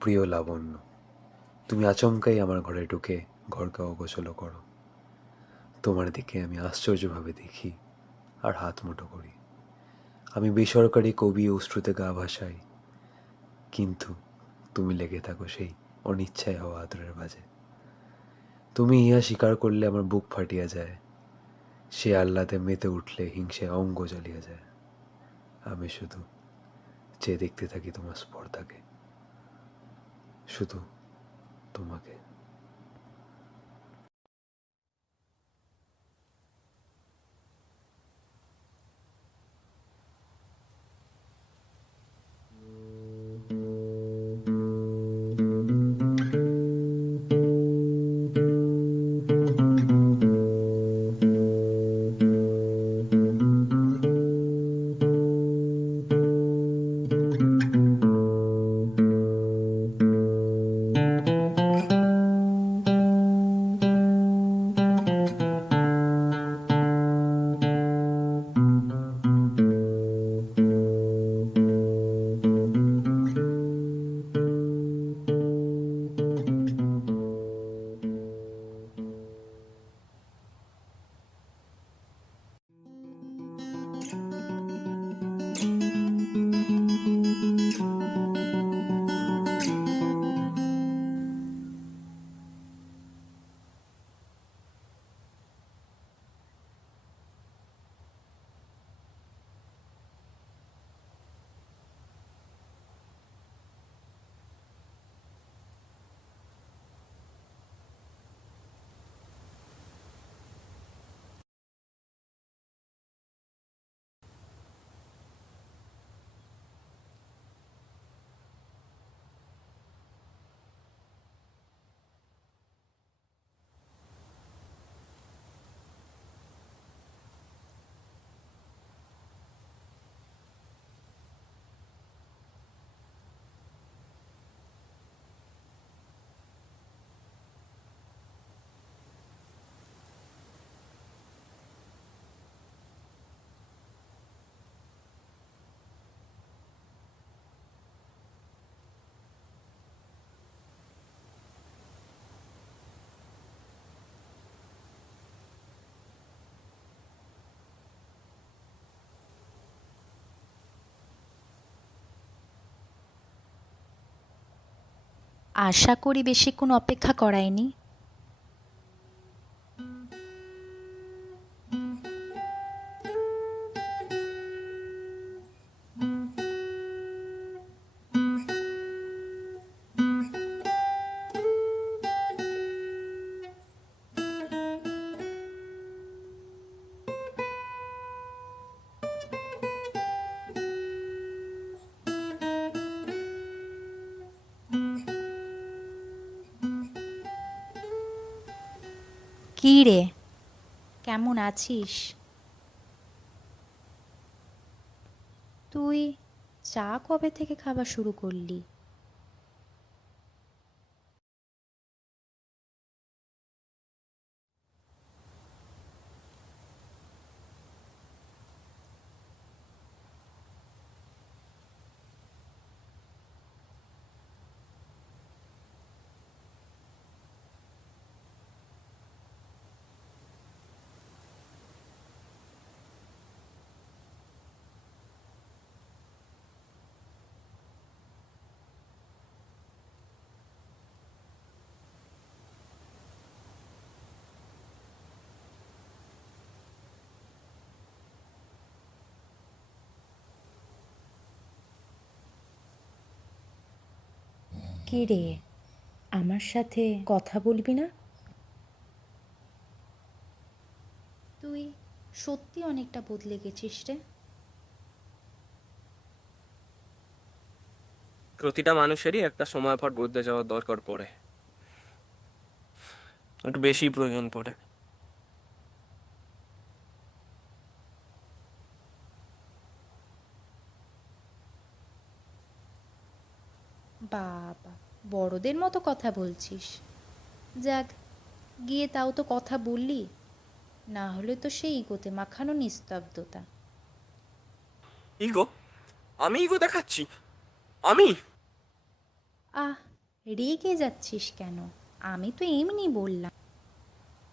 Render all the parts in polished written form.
প্রিয় লাবণ্য, তুমি আচমকাই আমার ঘরে ঢুকে ঘরকে অগোছালো করো। তোমার দিকে আমি আশ্চর্যভাবে দেখি আর হাত মুঠো করি। আমি বেসরকারি কবি ও শ্রুতে গা ভাসাই, কিন্তু তুমি লেগে থাকো সেই অনিচ্ছায় হওয়া আদরের বাজে। তুমি ইহা স্বীকার করলে আমার বুক ফাটিয়া যায়, সে আহ্লাদে মেতে উঠলে হিংসে অঙ্গ জ্বালিয়া যায়। আমি শুধু চেয়ে দেখতে থাকি তোমার স্পর্ধাকে, শুধু তোমাকে। আশা করি বেশিক্ষণ অপেক্ষা করায়নি। কী রে, কেমন আছিস? তুই চা কবে থেকে খাওয়া শুরু করলি? কী রে, আমার সাথে কথা বলবি না? তুই সত্যি অনেকটা বদলে গেছিস রে। প্রতিটা মানুষেরই একটা সময় পর বদলে যাওয়ার দরকার পড়ে, একটু বেশি প্রয়োজন পড়ে। বাবা, বড়দের মতো কথা বলছিস। যাক, গিয়ে তাও তো কথা বললি, না হলে তো সেই ইগোতে মাখানো নিস্তব্ধতা। ইগো? আমি ইগো দেখাচ্ছি? আমি? আহ, রেগে যাচ্ছিস কেন? আমি তো এমনি বললাম।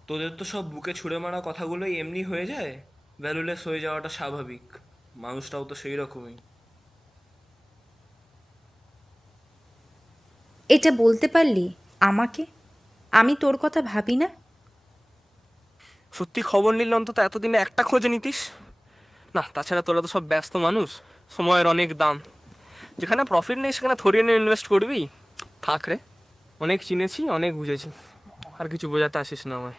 তোদের তো সব বুকে ছুঁড়ে মারা কথাগুলোই এমনি হয়ে যায়, ভ্যালুলেস হয়ে যাওয়াটা স্বাভাবিক। মানুষটাও তো সেই রকমই। এটা বলতে পারলি আমাকে? আমি তোর কথা ভাবি না? সত্যি খবর নিলে অন্তত এতদিনে একটা খোঁজ নিতিস। না, তাছাড়া তোরা তো সব ব্যস্ত মানুষ, সময়ের অনেক দাম। যেখানে প্রফিট নেই সেখানে থরিয়ে নিয়ে ইনভেস্ট করবি? থাক রে, অনেক চিনেছি, অনেক বুঝেছি, আর কিছু বোঝাতে আসিস না আমায়।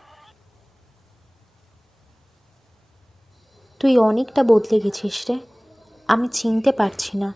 তুই অনেকটা বদলে গেছিস রে, আমি চিনতে পারছি না।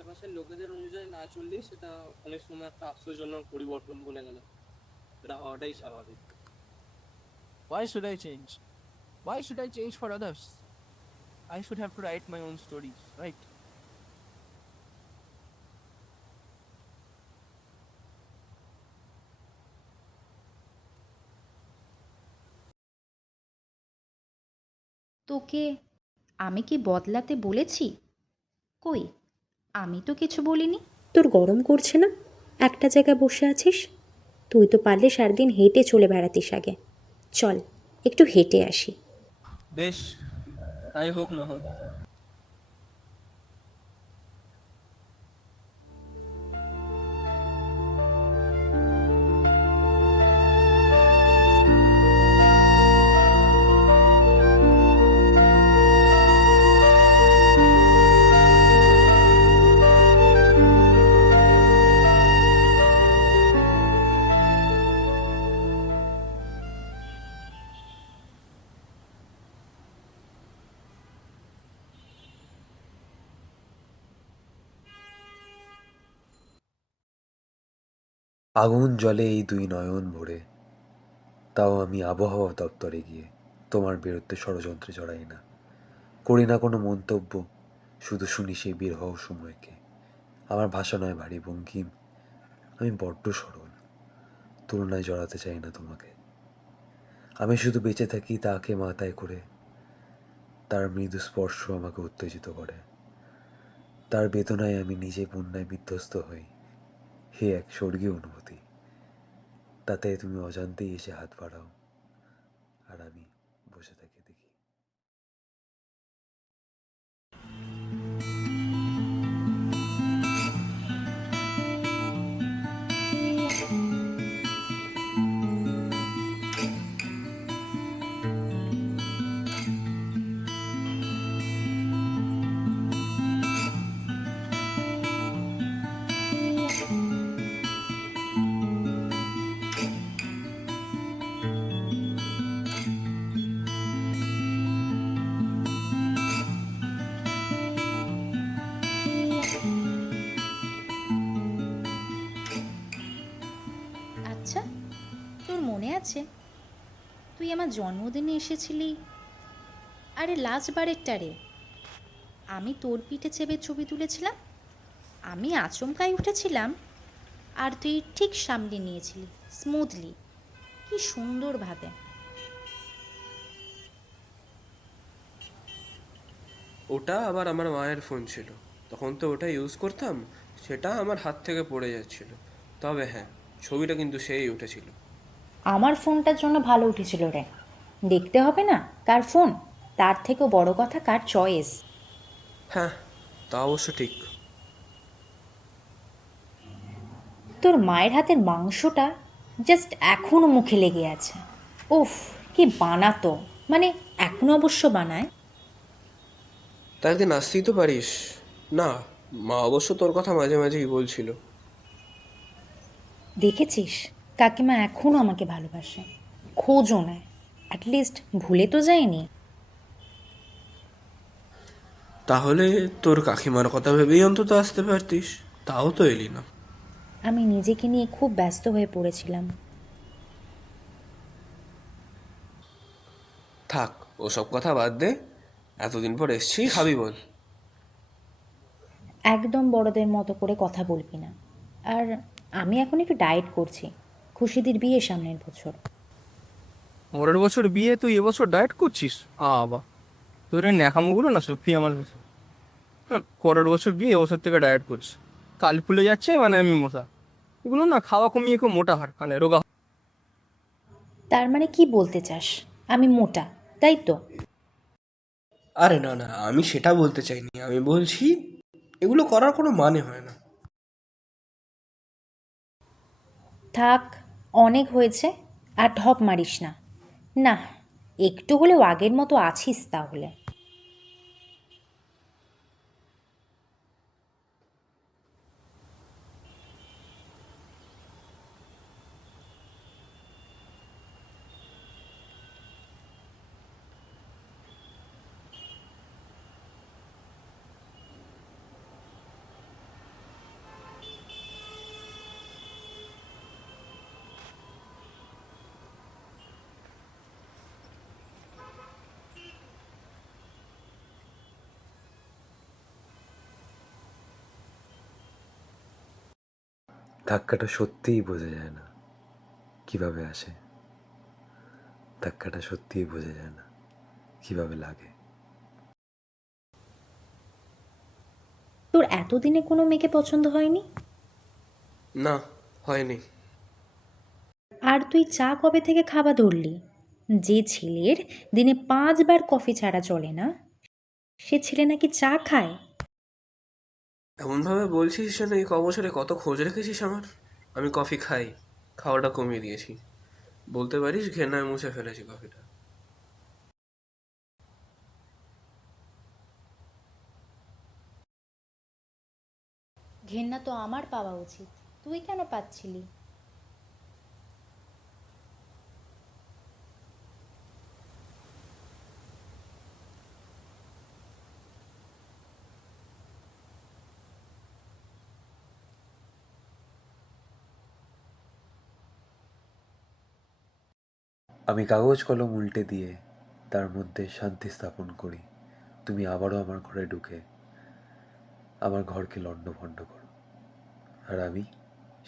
আশেপাশের লোকেদের অনুযায়ী না চললে সেটা অনেক সময় একটা আশ্চর্যজনক পরিবর্তন বলে গেল, এটা হওয়াটাই স্বাভাবিক। Why should I change? Why should I change for others? I should have to write my own stories, right? তোকে আমি কি বদলাতে বলেছি? কই, আমি তো কিছু বলিনি। তোর গরম করছে না? একটা জায়গায় বসে আছিস। তুই তো পারলে সারাদিন হেঁটে চলে বেড়াতিস আগে। চল, একটু হেঁটে আসি। বেশ, তাই হোক না হোক। আগুন জলে এই দুই নয়ন ভরে, তাও আমি আবহাওয়া দপ্তরে গিয়ে তোমার বিরুদ্ধে ষড়যন্ত্রে জড়াই না, করি না কোনো মন্তব্য, শুধু শুনি সেই বিরহ সময়কে। আমার ভাষা নয় ভারী ভঙ্গিম, আমি বড্ড সরল, তুলনায় জড়াতে চাই না তোমাকে। আমি শুধু বেঁচে থাকি তাকে মাথায় করে, তার মৃদু স্পর্শ আমাকে উত্তেজিত করে, তার বেদনায় আমি নিজে বন্যায় বিধ্বস্ত হই। হে এক স্বর্গীয় অনুভূতি, তাতে তুমি অজান্তেই এসে হাত বাড়াও, আর আমি বসে থাকি দেখি। আচ্ছা, তোর মনে আছে তুই আমার জন্মদিনে এসেছিলি? আরে লাস্ট বারেরটারে, আমি তোর পিঠে চেপে ছবি তুলেছিলাম। আমি আচমকাই উঠেছিলাম, আর তুই ঠিক সামলে নিয়েছিলি স্মুথলি, কি সুন্দরভাবে। ওটা আবার আমার মায়ের ফোন ছিল, তখন তো ওটা ইউজ করতাম, সেটা আমার হাত থেকে পড়ে যাচ্ছিল। তবে হ্যাঁ, ছবিটা কিন্তু সেই উঠেছিল। আমার ফোনটার জন্য ভালো উঠেছিল রে। দেখতে হবে না কার ফোন, তার থেকেও বড় কথা কার চয়েস। হ্যাঁ, তা অবশ্য ঠিক। তোর মায়ের হাতের মাংসটা জাস্ট এখনও মুখে লেগে আছে। উফ, কি বানাতো, মানে এখনও অবশ্য বানায়। তা একদিন আসতেই তো পারিস। না, মা অবশ্য তোর কথা মাঝে মাঝেই বলছিল। দেখেছিস, কাকিমা এখনও আমাকে ভালোবাসে, খোঁজও নেয়, অ্যাটলিস্ট ভুলে তো যায়নি। তাহলে তোর কাকিমার কথা ভেবেই অন্তত আসতে পারতিস, তাও তো এলি না। আমি নিজেকে নিয়ে খুব ব্যস্ত হয়ে পড়েছিলাম। থাক, ওসব কথা বাদ দে। এতদিন পর এসছি, খাবি বল। একদম বড়দের মতো করে কথা বলবি না। আর আমি এখন একটু ডায়েট করছি, খুশিদির বিয়ে সামনের বছর। পরের বছর বিয়ে, তুই এবছর ডায়েট করছিস? বাবা, তোর এই ন্যাকামোগুলো না সত্যি আমার পরের বছর বিয়ে, এবছর থেকে ডায়েট করছিস, কাল ফুলে যাচ্ছে মানে আমি মোটা। এগুলো না খাওয়া কমিয়ে খুব মোটা হার মানে রোগা। তার মানে কি বলতে চাস, আমি মোটা, তাই তো? আরে না না, আমি সেটা বলতে চাইনি। আমি বলছি এগুলো করার কোনো মানে হয় না। থাক, অনেক হয়েছে, আর ঢপ মারিস না। না, একটু হলেও আগের মতো আছিস তাহলে। ধাক্কাটা সত্যিই বোঝা যায় না কিভাবে আসে, ধাক্কাটা সত্যিই বোঝা যায় না কিভাবে লাগে। তোর এতদিনে কোনো মেয়েকে পছন্দ হয়নি? না, হয়নি। আর তুই চা কবে থেকে খাওয়া ধরলি? যে ছেলের দিনে 5 বার কফি ছাড়া চলে না, সে ছেলে নাকি চা খায়? এমনভাবে বলছিস যেন এই কবছরে কত খোঁজ রেখেছিস আমার। আমি কফি খাই, খাওয়াটা কমিয়ে দিয়েছি। বলতে পারিস ঘেন্নায় মুছে ফেলেছি কফিটা। ঘেন্না তো আমার পাওয়া উচিত, তুই কেন পাচ্ছিলি? আমি কাগজ কলম উল্টে দিয়ে তার মধ্যে শান্তি স্থাপন করি, তুমি আবারও আমার ঘরে ঢুকে আমার ঘরকে লণ্ডভণ্ড করো, আর আমি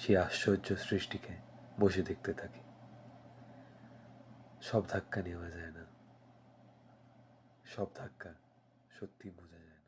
সেই আশ্চর্য সৃষ্টিকে বসে দেখতে থাকি। সব ধাক্কা নেওয়া যায় না, সব ধাক্কা সত্যি বোঝা যায় না।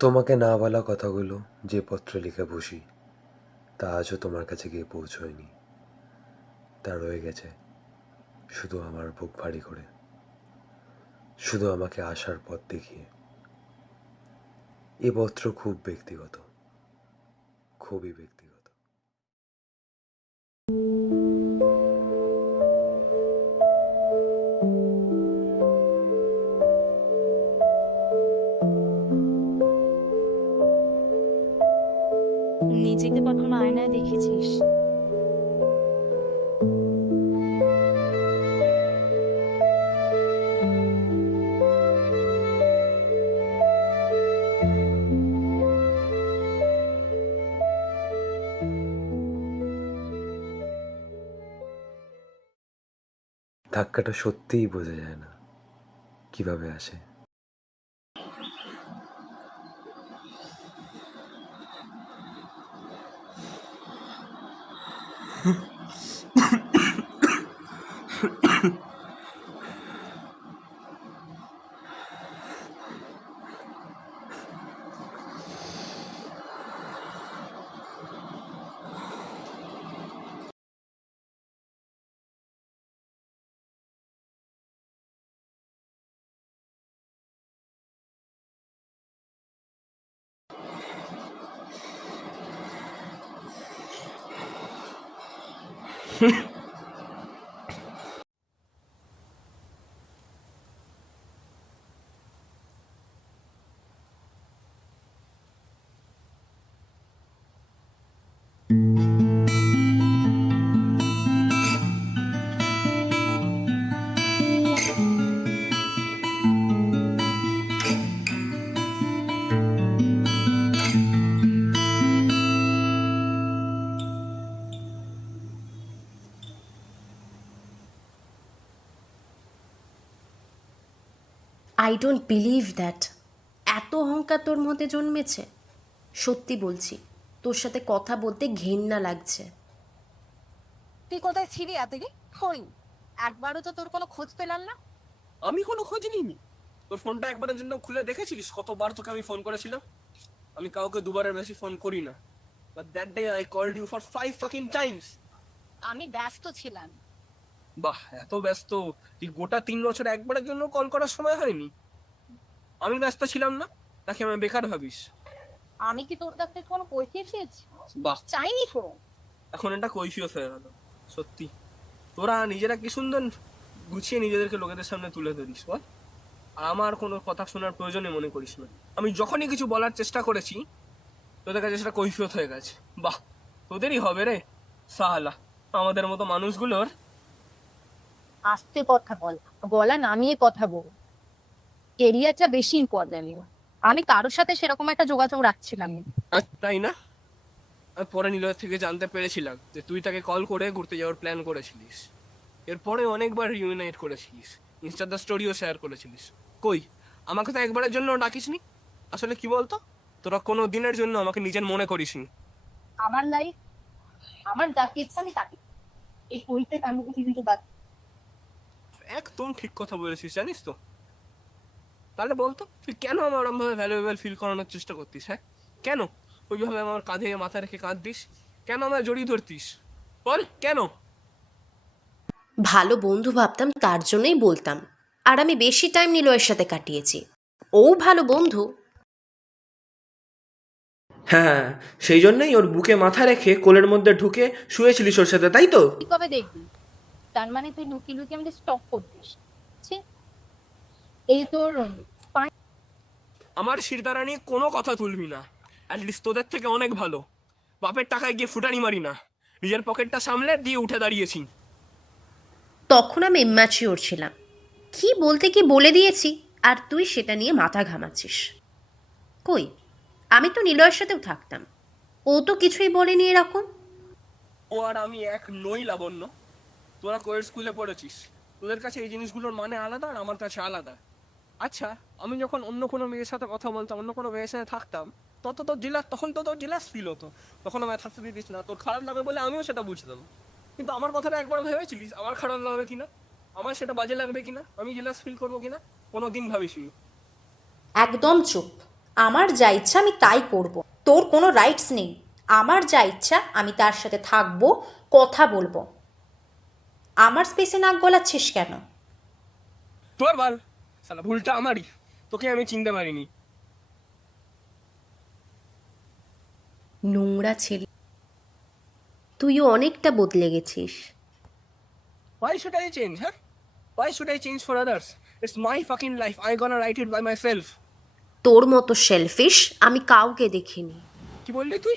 তোমাকে না বলা কথাগুলো যে পত্রে লিখে বসি, তা আজও তোমার কাছে গিয়ে পৌঁছয়নি। তা রয়ে গেছে শুধু আমার বুক ভারী করে, শুধু আমাকে আসার পথ দেখিয়ে। এ পত্র খুব ব্যক্তিগত, খুবই ব্যক্তিগত। নিজেকে কখনো আয়নায় দেখেছিস? ধাক্কাটা সত্যিই বোঝা যায় না কিভাবে আসে। আই ডোন্ট বিলিভ দ্যাট এত অহংকার তোর মধ্যে জন্মেছে। সত্যি বলছি, তোর সাথে কথা বলতে ঘেন্না লাগছে। তুই কোথায় ছিলি এতদিন? কই একবারও তো তোর কোনো খোঁজ পেলাম না। আমি কোনো খোঁজ নিইনি। তোর ফোনটা একবারের জন্য খুলে দেখেছিলিস কতবার তোকে আমি ফোন করেছিলাম? আমি কাউকে দুবারের বেশি ফোন করি না। But that day I called you for 5 fucking times. আমি ব্যস্ত ছিলাম। বাহ, এত ব্যস্ত! তুই গোটা 3 বছর একবারের জন্য কল করার সময় হয়নি? আমি ব্যস্ত ছিলাম না নাকি আমি বেকার ভাবিস? আমি কি তোর কাছে কোনো কৈফিয়ত চেয়েছি? বাহ, চাইনি তো। এখন এটা কৈফিয়ত হয়ে গেল। সত্যি তোরা নিজেরা কি সুন্দর গুছিয়ে নিজেদেরকে লোকেদের সামনে তুলে ধরিস বল। আর আমার কোনো কথা শোনার প্রয়োজনে মনে করিস না। আমি যখনই কিছু বলার চেষ্টা করেছি তোদের কাছে সেটা কৈফিয়ত হয়ে গেছে। বাহ, তোদেরই হবে রে সাহালা। আমাদের মতো মানুষগুলোর আস্তে কথা বল, গলা নামিয়ে কথা বল। কেরিয়ারটা বেশি ইম্পর্টেন্ট। আমি কারোর সাথে সেরকম একটা যোগাযোগ রাখছিলাম না। তাই না? আমি পরে নিলয়ের থেকে জানতে পেরেছিলাম যে তুই তাকে কল করে ঘুরতে যাওয়ার প্ল্যান করেছিলিস। এরপরে অনেকবার রিউনাইট করেছিলিস, ইনস্টাতে স্টোরিও শেয়ার করেছিলিস। কই, আমাকে তো একবারের জন্য ডাকিসনি। আসলে কি বলতো, তোরা কোনো দিনের জন্য আমাকে নিজের মনে করিসনি। আমার লাইফ, আমার যাকে ইচ্ছা আমি তাকে। এই কইতে আমি কিন্তু বাদ। একদম ঠিক কথা বলেছিস, জানিস তো। তাহলে বলতো তুই কেন আমার ওরমভাবে ভ্যালুয়েবল ফিল করানোর চেষ্টা করতিস? হ্যাঁ, কেন ওইভাবে আমার কাঁধে মাথা রেখে কাঁদতিস? কেন আমায় জড়িয়ে ধরতিস? বল কেন? ভালো বন্ধু ভাবতাম, তার জন্যই বলতাম। আর আমি বেশি টাইম নিলয়ের সাথে কাটিয়েছি। ও ভালো বন্ধু। হ্যাঁ, সেই জন্যই ওর বুকে মাথা রেখে কোলের মধ্যে ঢুকে শুয়েছিলিস ওর সাথে, তাই তো? তুই কবে দেখবি? তার মানে তুই লুকিয়ে লুকিয়ে আমাদের স্টক করতিস। ছি, এই তোর আমার শিরদাঁড়া নিয়ে কোনো কথা তুলবি না। অ্যাটলিস্ট তোদের থেকে অনেক ভালো বাপের টাকায় গিয়ে ফুটানি মারি না, নিজের পকেটটা সামলে দিয়ে উঠে দাঁড়িয়েছি। তখন আমি ইম্যাচিওর ছিলাম। কি বলতে কি বলে দিয়েছি, আর তুই সেটা নিয়ে মাথা ঘামাচ্ছিস। কই, আমি তো নিলয়ের সাথেও থাকতাম। ও তো কিছুই বলেনি এরকম। ও আর আমি এক নই লাবণ্য। তোরা কোয়েড স্কুলে পড়েছিস, তোদের কাছে এই জিনিসগুলোর মানে আলাদা আর আমার কাছে আলাদা। আচ্ছা, আমি যখন অন্য কোনো মেয়ের সাথে কথা বলতাম, অন্য কোনো মেয়ের সাথে থাকতাম, তখন তো তোর জেলাস ফিল হতো। তখন আমায় থাকতে দিতিস না, তোর খারাপ লাগবে বলে আমিও সেটা বুঝতাম। কিন্তু আমার কথাটা একবার ভেবেছিলিস আমার খারাপ লাগবে কিনা, আমার সেটা বাজে লাগবে কিনা, আমি জেলাস ফিল করবো কিনা? কোনো দিন ভাবিসনি। একদম চুপ। আমার যা ইচ্ছা আমি তাই করব। তোর কোনো রাইটস নেই। আমার যা ইচ্ছা আমি তার সাথে থাকবো, কথা বলবো। আমার স্পেসে নাক গলাচ্ছিস কেন? তোর বল, সালা ভুলটা আমারই, তোকে আমি চিনতে পারিনি। নোংরা ছেলে, তুইও অনেকটা বদলে গেছিস। Why should I change, huh? Why should I change for others? It's my fucking life. I gonna write it by myself. তোর মতো সেলফিশ আমি কাউকে দেখিনি। কি বললি তুই?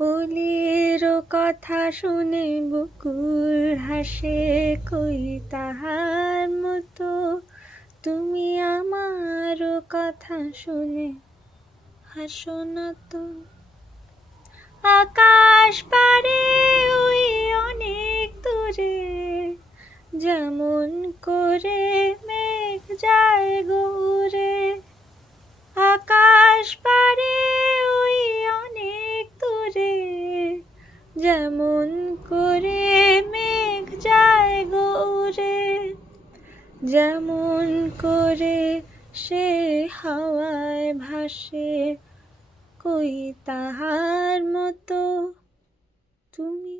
অলির কথা শুনে বুকুর হাসে, কই তাহার মতো তুমি আমার কথা শুনে হাসো না তো। আকাশ পারে ওই অনেক দূরে, যেমন করে মেঘ যায় গৌরে। আকাশ পারে ওই অনেক দূরে, যেমন করে মেঘ যায় গৌরে। যেমন করে সে হাওয়ায় ভাসে, কই তাহার মতো তুমি